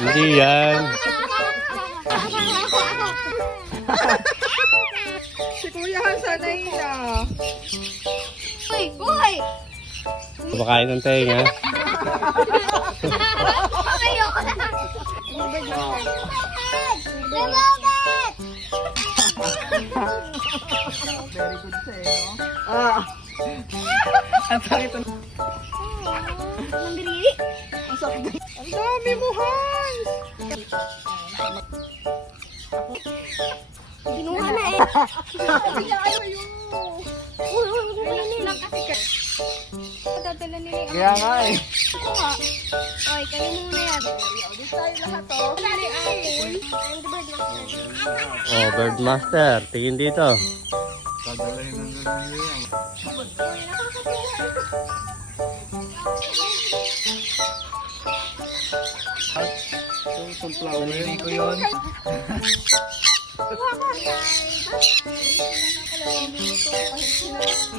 Hindi yan. Si Kuya Hasan ay na. Uy, uy! Kumakain ng tenga. Ayoko na! Lumabit! Very good sa'yo. Ah. Ang sakit ang... Mandiri? Ang sakit. Ang dami mo, Hans! Ginuha na eh. Uy, uy, uy, lang kasi ka. Dadala nila yung Kaya nga eh. ako nga. Oy, kanin mo muna yan. Di tayo lahat oh. Dali, apple. I'm the bird master. Oh, Birdmaster. Tingin dito. Dadalhin ng ganun yan. Itong sunflower. Hindi ko yun. Bye. Bye. Hello, minuto.